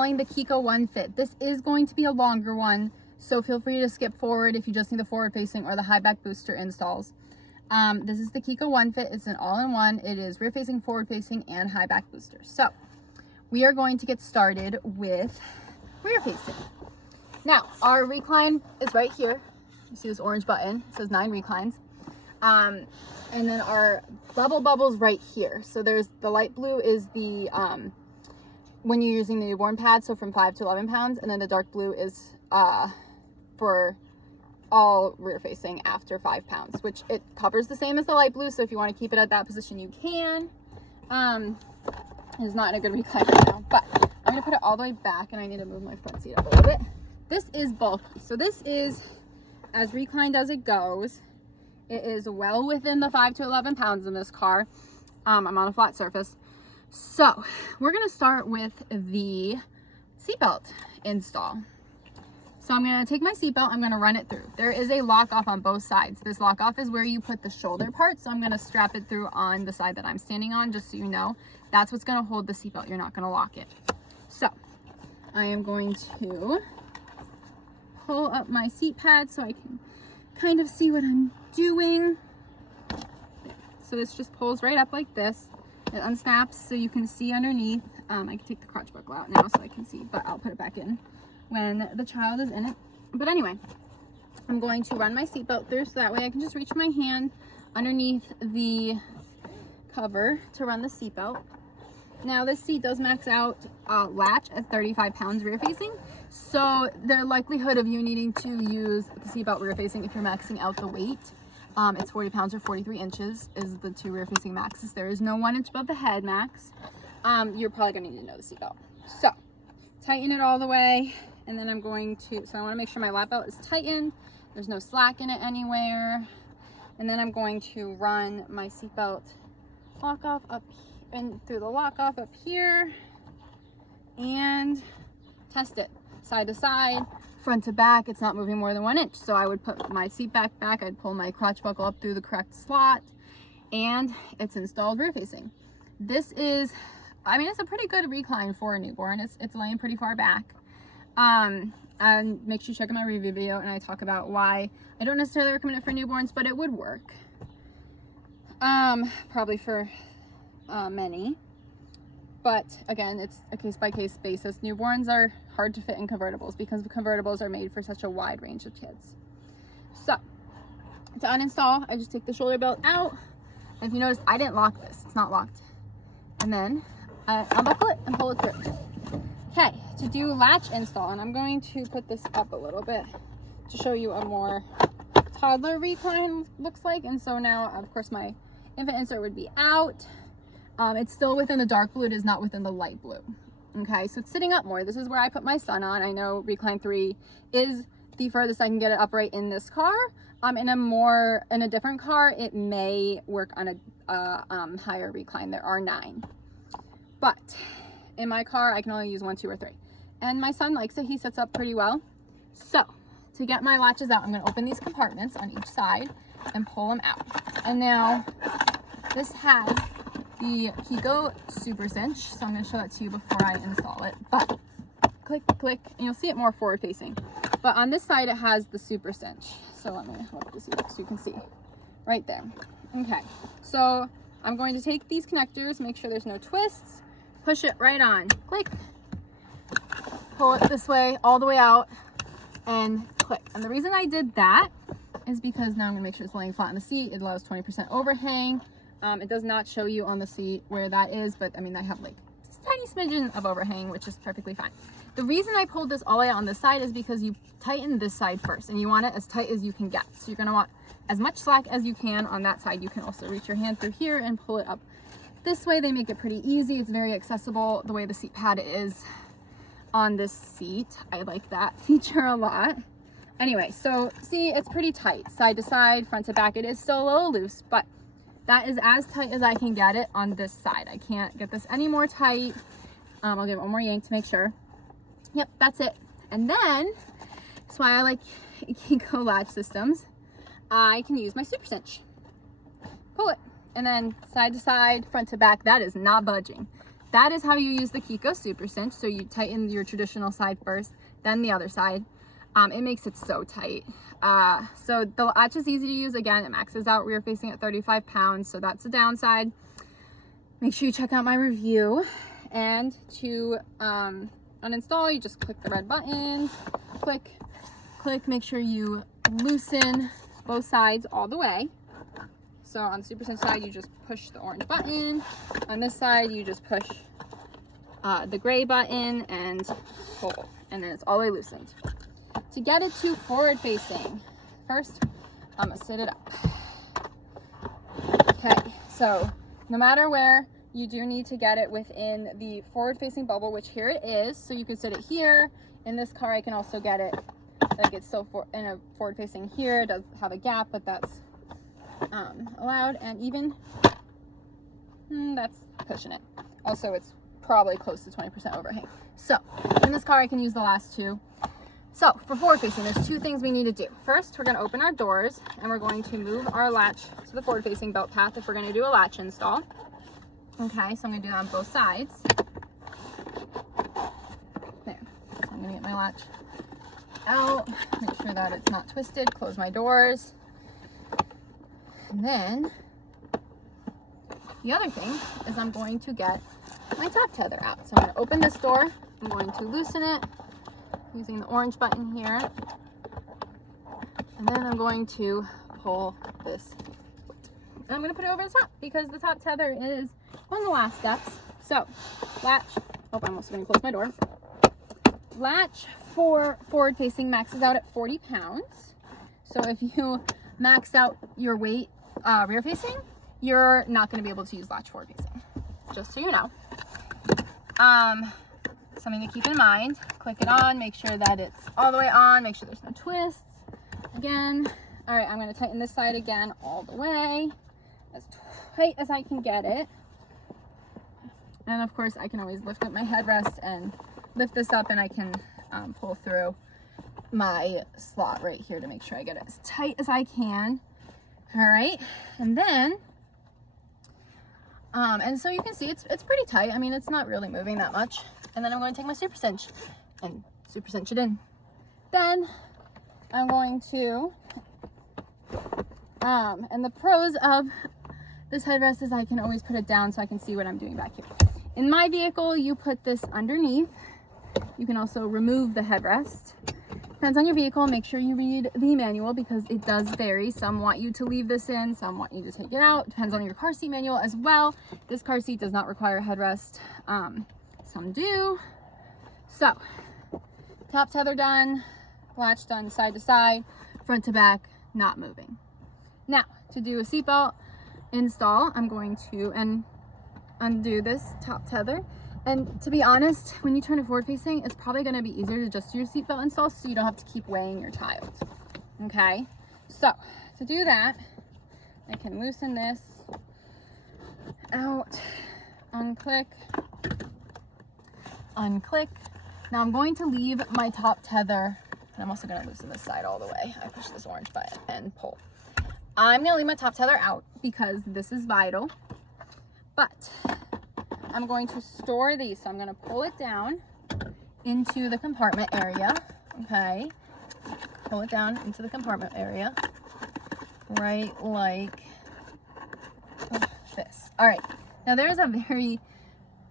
installing the Chicco Onefit. This is going to be a longer one, so feel free to skip forward if you just need the forward facing or the high back booster installs. This is the Chicco Onefit. It's an all-in-one. It is rear facing, forward facing, and high back booster. So we are going to get started with rear facing. Now our recline is right here. You see this orange button? It says 9 reclines. And then our bubbles right here. So there's the light blue is the when you're using the newborn pad, so from 5 to 11 pounds, and then the dark blue is for all rear facing after 5 pounds, which it covers the same as the light blue. So if you want to keep it at that position, you can. It's not in a good recline right now, but I'm gonna put it all the way back, and I need to move my front seat up a little bit. This is bulky, so this is as reclined as it goes. It is well within the 5 to 11 pounds in this car. I'm on a flat surface. So we're gonna start with the seatbelt install. So I'm gonna take my seatbelt, I'm gonna run it through. There is a lock off on both sides. This lock off is where you put the shoulder part. So I'm gonna strap it through on the side that I'm standing on, just so you know. That's what's gonna hold the seatbelt. You're not gonna lock it. So I am going to pull up my seat pad so I can kind of see what I'm doing. So this just pulls right up like this. It unsnaps so you can see underneath. I can take the crotch buckle out now so I can see, but I'll put it back in when the child is in it. But anyway, I'm going to run my seatbelt through so that way I can just reach my hand underneath the cover to run the seatbelt. Now this seat does max out latch at 35 pounds rear facing. So the likelihood of you needing to use the seatbelt rear facing if you're maxing out the weight, it's 40 pounds or 43 inches is the 2 rear facing maxes. There is no 1 inch above the head max. You're probably gonna need to know the seatbelt. So tighten it all the way, and then I'm going to, so I wanna make sure my lap belt is tightened. There's no slack in it anywhere. And then I'm going to run my seatbelt lock off up and through the lock off up here and test it side to side, front to back. It's not moving more than 1 inch. So I would put my seat back, I'd pull my crotch buckle up through the correct slot, and it's installed rear facing. This is, I mean, it's a pretty good recline for a newborn. It's laying pretty far back. And make sure you check out my review video, and I talk about why I don't necessarily recommend it for newborns, but it would work. Probably for many. But again, it's a case-by-case basis. Newborns are hard to fit in convertibles because convertibles are made for such a wide range of kids. So to uninstall, I just take the shoulder belt out. And if you notice, I didn't lock this. It's not locked. And then I unbuckle it and pull it through. Okay, to do latch install, and I'm going to put this up a little bit to show you a more toddler recline looks like. And so now, of course, my infant insert would be out. It's still within the dark blue. It is not within the light blue. Okay, so it's sitting up more. This is where I put my son on. I know recline 3 is the furthest I can get it upright in this car. In a different car, it may work on a higher recline. There are 9, but in my car, I can only use 1, 2, or 3. And my son likes it. He sits up pretty well. So to get my latches out, I'm going to open these compartments on each side and pull them out. And now this has the Chicco Super Cinch, so I'm going to show that to you before I install it. But click, click, and you'll see it more forward facing. But on this side, it has the Super Cinch. So let me look to see so you can see right there. Okay, so I'm going to take these connectors, make sure there's no twists, push it right on, click, pull it this way, all the way out, and click. And the reason I did that is because now I'm going to make sure it's laying flat on the seat. It allows 20% overhang. It does not show you on the seat where that is, but I mean, I have like just a tiny smidgen of overhang, which is perfectly fine. The reason I pulled this all the way out on this side is because you tighten this side first, and you want it as tight as you can get. So you're going to want as much slack as you can on that side. You can also reach your hand through here and pull it up this way. They make it pretty easy. It's very accessible the way the seat pad is on this seat. I like that feature a lot. Anyway, so see, it's pretty tight side to side, front to back. It is still a little loose, but that is as tight as I can get it on this side. I can't get this any more tight. I'll give it one more yank to make sure. Yep, that's it. And then, that's why I like Chicco latch systems. I can use my Super Cinch. Pull it. And then side to side, front to back, that is not budging. that is how you use the Chicco Super Cinch. So you tighten your traditional side first, then the other side. It makes it so tight. So the latch is easy to use. Again, it maxes out rear facing at 35 pounds. So that's the downside. Make sure you check out my review. And to uninstall, you just click the red button, click, make sure you loosen both sides all the way. So on the Super Cinch side, you just push the orange button. On this side, you just push the gray button and pull, and then it's all the way loosened. To get it to forward facing, first, I'm gonna sit it up. Okay, so no matter where, you do need to get it within the forward facing bubble, which here it is. So you can sit it here. In this car, I can also get it like it's still in a forward facing here. It does have a gap, but that's allowed. And even that's pushing it. Also, it's probably close to 20% overhang. So in this car, I can use the last two. So for forward facing, there's two things we need to do. First, we're gonna open our doors and we're going to move our latch to the forward facing belt path if we're gonna do a latch install. Okay, so I'm gonna do that on both sides. There, so I'm gonna get my latch out, make sure that it's not twisted, close my doors. And then the other thing is I'm going to get my top tether out. So I'm gonna open this door, I'm going to loosen it using the orange button here. And then I'm going to pull this. And I'm gonna put it over the top because the top tether is one of the last steps. So latch, oh, I'm also gonna close my door. Latch for forward facing maxes out at 40 pounds. So if you max out your weight rear facing, you're not gonna be able to use latch forward facing, just so you know. Something to keep in mind, click it on, make sure that it's all the way on, make sure there's no twists. Again, all right, I'm gonna tighten this side again all the way, as tight as I can get it. And of course, I can always lift up my headrest and lift this up, and I can pull through my slot right here to make sure I get it as tight as I can. All right, and then, and so you can see it's pretty tight. I mean, it's not really moving that much. And then I'm going to take my Super Cinch and Super Cinch it in. Then I'm going to, and the pros of this headrest is I can always put it down so I can see what I'm doing back here. In my vehicle, you put this underneath. You can also remove the headrest. Depends on your vehicle. Make sure you read the manual because it does vary. Some want you to leave this in, some want you to take it out. Depends on your car seat manual as well. This car seat does not require a headrest. Some do. So, top tether done, latch done side to side, front to back, not moving. Now, to do a seatbelt install, I'm going to undo this top tether. And to be honest, when you turn it forward facing, it's probably going to be easier to just do your seatbelt install so you don't have to keep weighing your child. Okay, so to do that, I can loosen this out, unclick. Now I'm going to leave my top tether, and I'm also going to loosen this side all the way. I push this orange button and pull. I'm going to leave my top tether out because this is vital, but I'm going to store these. So I'm going to pull it down into the compartment area. Okay, pull it down into the compartment area, right like this. All right, now there's a very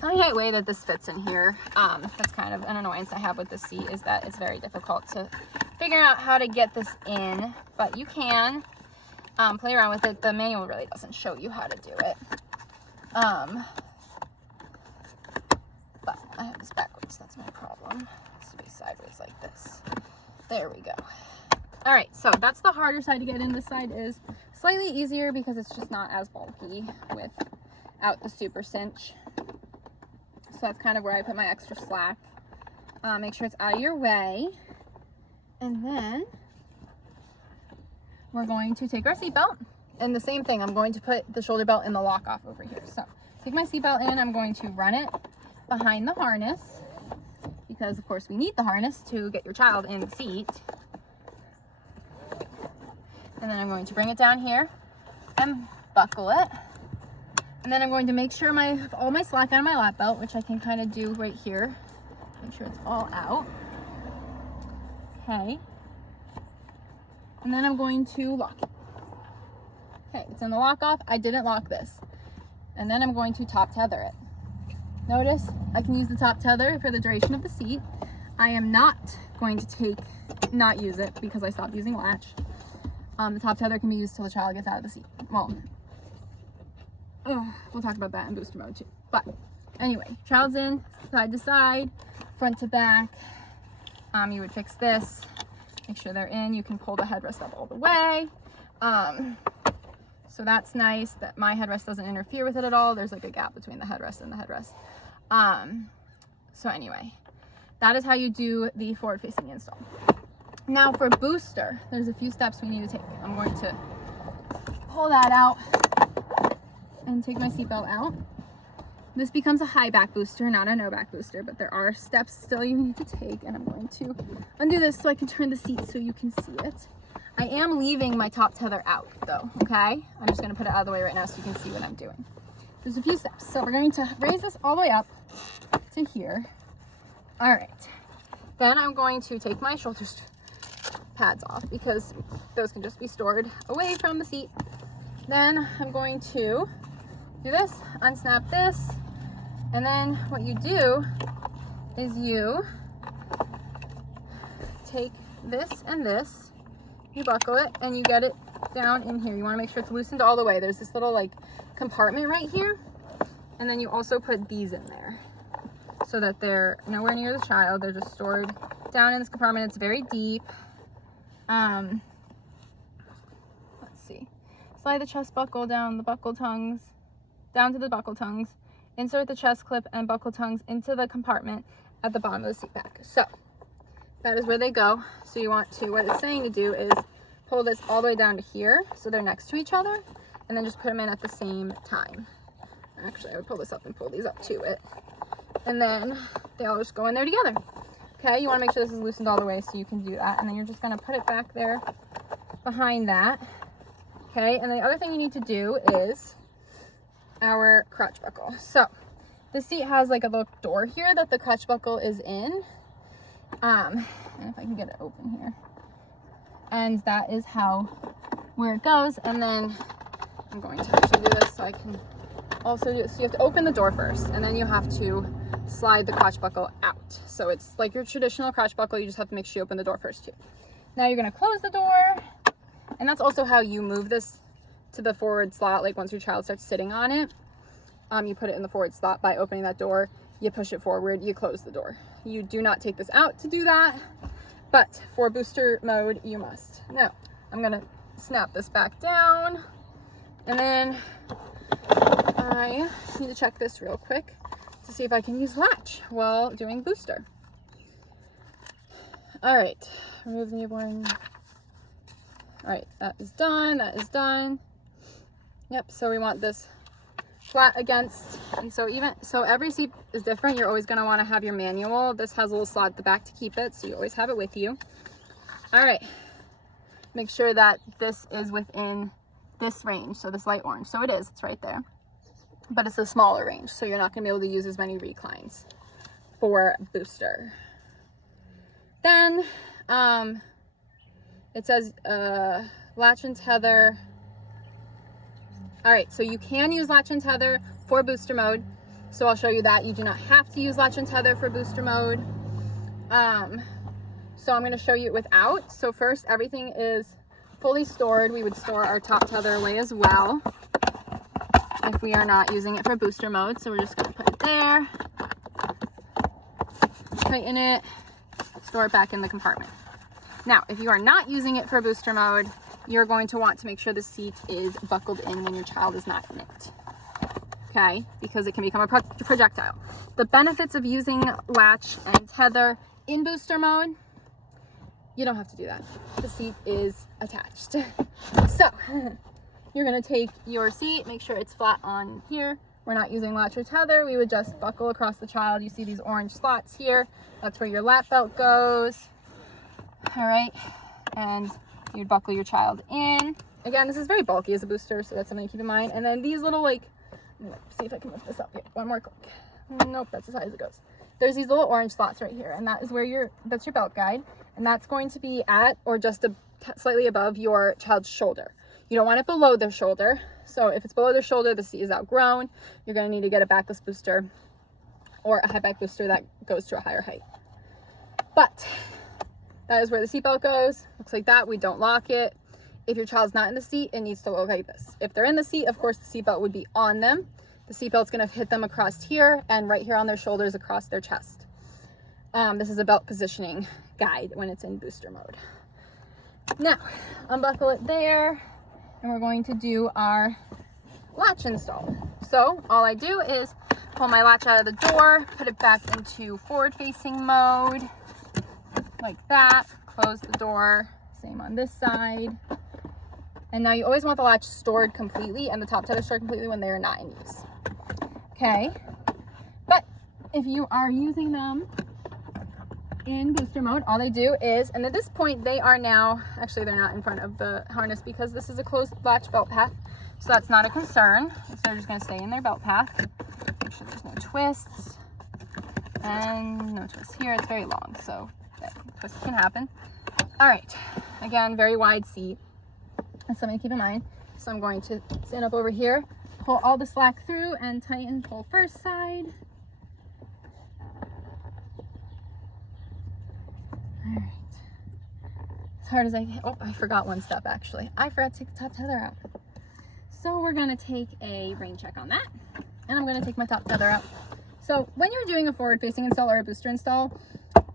finite way that this fits in here. That's kind of an annoyance I have with this seat, is that it's very difficult to figure out how to get this in, but you can play around with it. The manual really doesn't show you how to do it. But I have this backwards, that's my problem. It's to be sideways like this. There we go. All right, so that's the harder side to get in. This side is slightly easier because it's just not as bulky without the Super Cinch. So that's kind of where I put my extra slack. Make sure it's out of your way. And then we're going to take our seatbelt. And the same thing, I'm going to put the shoulder belt in the lock off over here. So take my seatbelt in, I'm going to run it behind the harness, because of course we need the harness to get your child in the seat. And then I'm going to bring it down here and buckle it. And then I'm going to make sure I have all my slack on my lap belt, which I can kind of do right here. Make sure it's all out. Okay. And then I'm going to lock it. Okay, it's in the lock off. I didn't lock this. And then I'm going to top tether it. Notice I can use the top tether for the duration of the seat. I am not going to not use it because I stopped using latch. The top tether can be used till the child gets out of the seat. Well, we'll talk about that in booster mode too. But anyway, child's in, side to side, front to back. You would fix this, make sure they're in. You can pull the headrest up all the way. So that's nice that my headrest doesn't interfere with it at all. There's like a gap between the headrest and the headrest. So anyway, that is how you do the forward facing install. Now for booster, there's a few steps we need to take. I'm going to pull that out and take my seatbelt out. This becomes a high back booster, not a no back booster, but there are steps still you need to take, and I'm going to undo this so I can turn the seat so you can see it. I am leaving my top tether out though, okay? I'm just gonna put it out of the way right now so you can see what I'm doing. There's a few steps. So we're going to raise this all the way up to here. All right. Then I'm going to take my shoulder pads off because those can just be stored away from the seat. Then I'm going to do this, unsnap this, and then what you do is you take this and this, you buckle it, and you get it down in here. You want to make sure it's loosened all the way. There's this little like compartment right here, and then you also put these in there so that they're nowhere near the child. They're just stored down in this compartment. It's very deep. Let's see. Slide the chest buckle down the buckle tongues, down to the buckle tongues. Insert the chest clip and buckle tongues into the compartment at the bottom of the seat back. So that is where they go. So you want to, what it's saying to do is pull this all the way down to here so they're next to each other, and then just put them in at the same time. Actually, I would pull this up and pull these up to it. And then they all just go in there together. Okay, you want to make sure this is loosened all the way so you can do that. And then you're just going to put it back there behind that. Okay, and the other thing you need to do is our crotch buckle. So the seat has like a little door here that the crotch buckle is in. And if I can get it open here. And that is where it goes. And then I'm going to actually do this so I can also do it. So you have to open the door first, and then you have to slide the crotch buckle out. So it's like your traditional crotch buckle, you just have to make sure you open the door first too. Now you're going to close the door, and that's also how you move this to the forward slot. Like once your child starts sitting on it, you put it in the forward slot by opening that door, you push it forward, you close the door. You do not take this out to do that, but for booster mode you must. Now I'm going to snap this back down, and then I need to check this real quick to see if I can use latch while doing booster. All right, remove the newborn. All right, that is done, that is done. Yep, so we want this flat against, and so every seat is different. You're always gonna wanna have your manual. This has a little slot at the back to keep it, so you always have it with you. All right, make sure that this is within this range, so this light orange. So it is, it's right there. But it's a smaller range, so you're not going to be able to use as many reclines for booster. Then it says latch and tether. All right, so you can use latch and tether for booster mode. So I'll show you that. You do not have to use latch and tether for booster mode. So I'm going to show you it without. So first, everything is fully stored. We would store our top tether away as well if we are not using it for booster mode. So we're just going to put it there, tighten it, store it back in the compartment. Now, if you are not using it for booster mode, you're going to want to make sure the seat is buckled in when your child is not in it. Okay, because it can become a projectile. The benefits of using latch and tether in booster mode, you don't have to do that. The seat is attached. So you're going to take your seat, make sure it's flat on here. We're not using latch or tether. We would just buckle across the child. You see these orange slots here. That's where your lap belt goes. All right, and you'd buckle your child in. Again, this is very bulky as a booster, so that's something to keep in mind. And then these little like See if I can lift this up here. One more click. Nope, that's as high as it goes. There's these little orange slots right here, and that is where that's your belt guide, and that's going to be at or just slightly above your child's shoulder. You don't want it below their shoulder. So if it's below their shoulder, the seat is outgrown. You're going to need to get a backless booster or a high back booster that goes to a higher height. But that is where the seatbelt goes. Looks like that. We don't lock it. If your child's not in the seat, it needs to look like this. If they're in the seat, of course, the seatbelt would be on them. The seatbelt's going to hit them across here and right here on their shoulders across their chest. This is a belt positioning guide when it's in booster mode. Now, unbuckle it there, and we're going to do our latch install. So all I do is pull my latch out of the door, put it back into forward-facing mode, like that, close the door, same on this side. And now you always want the latch stored completely and the top tether stored completely when they are not in use. Okay, but if you are using them in booster mode, all they do is, and at this point they are now, actually they're not in front of the harness because this is a closed latch belt path, so that's not a concern. So they're just going to stay in their belt path. Make sure there's no twists, and no twists here. It's very long, so that twist can happen. All right, again, very wide seat. That's something to keep in mind. So I'm going to stand up over here, pull all the slack through and tighten, pull first side. All right. As hard as I can. Oh, I forgot one step actually. I forgot to take the top tether out. So we're gonna take a rain check on that. And I'm gonna take my top tether out. So when you're doing a forward facing install or a booster install,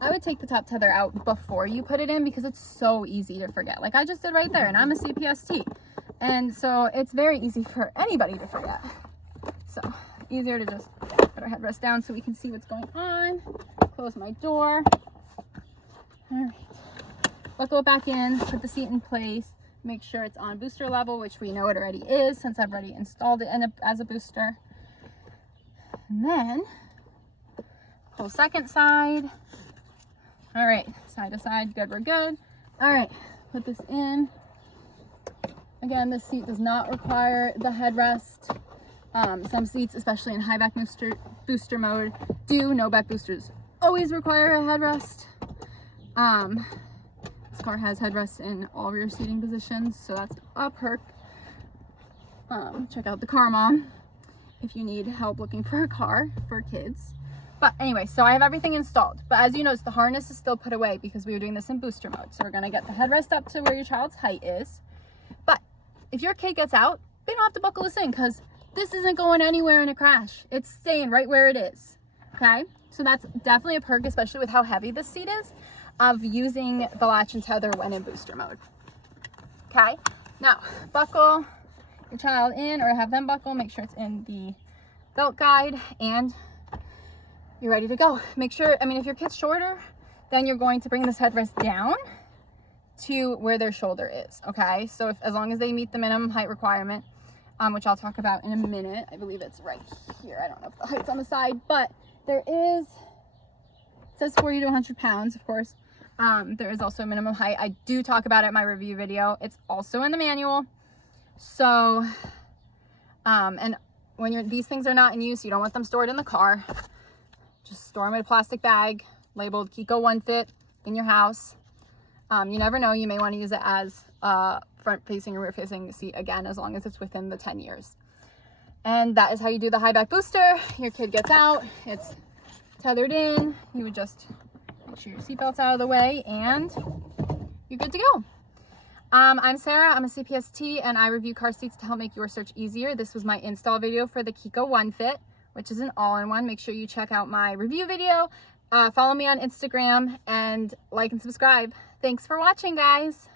I would take the top tether out before you put it in because it's so easy to forget. Like I just did right there, and I'm a CPST. And so it's very easy for anybody to forget. So easier to just put our headrest down so we can see what's going on. Close my door. All right. Buckle it back in, put the seat in place, make sure it's on booster level, which we know it already is since I've already installed it as a booster. And then pull second side. All right, side to side, good, we're good. All right, put this in. Again, this seat does not require the headrest. Some seats, especially in high back booster mode, do. No back boosters always require a headrest. This car has headrests in all of your seating positions, so that's a perk. Check out the Car Mom if you need help looking for a car for kids. But anyway, so I have everything installed. But as you notice, the harness is still put away because we were doing this in booster mode. So we're gonna get the headrest up to where your child's height is. But if your kid gets out, they don't have to buckle this in because this isn't going anywhere in a crash. It's staying right where it is, okay? So that's definitely a perk, especially with how heavy this seat is, of using the latch and tether when in booster mode. Okay, now buckle your child in, or have them buckle, make sure it's in the belt guide, and you're ready to go. Make sure, I mean, if your kid's shorter, then you're going to bring this headrest down to where their shoulder is, okay? So as long as they meet the minimum height requirement, which I'll talk about in a minute. I believe it's right here. I don't know if the height's on the side, but there is, it says 40 to 100 pounds, of course. There is also a minimum height. I do talk about it in my review video. It's also in the manual. So, and when these things are not in use, you don't want them stored in the car. Just store them in a plastic bag labeled Chicco Onefit in your house. You never know, you may want to use it as front facing or rear facing seat again, as long as it's within the 10 years. And that is how you do the high back booster. Your kid gets out, it's tethered in, you would just make sure your seatbelt's out of the way and you're good to go. I'm Sarah, I'm a CPST, and I review car seats to help make your search easier. This was my install video for the Chicco Onefit, which is an all-in-one. Make sure you check out my review video. Follow me on Instagram and like and subscribe. Thanks for watching, guys.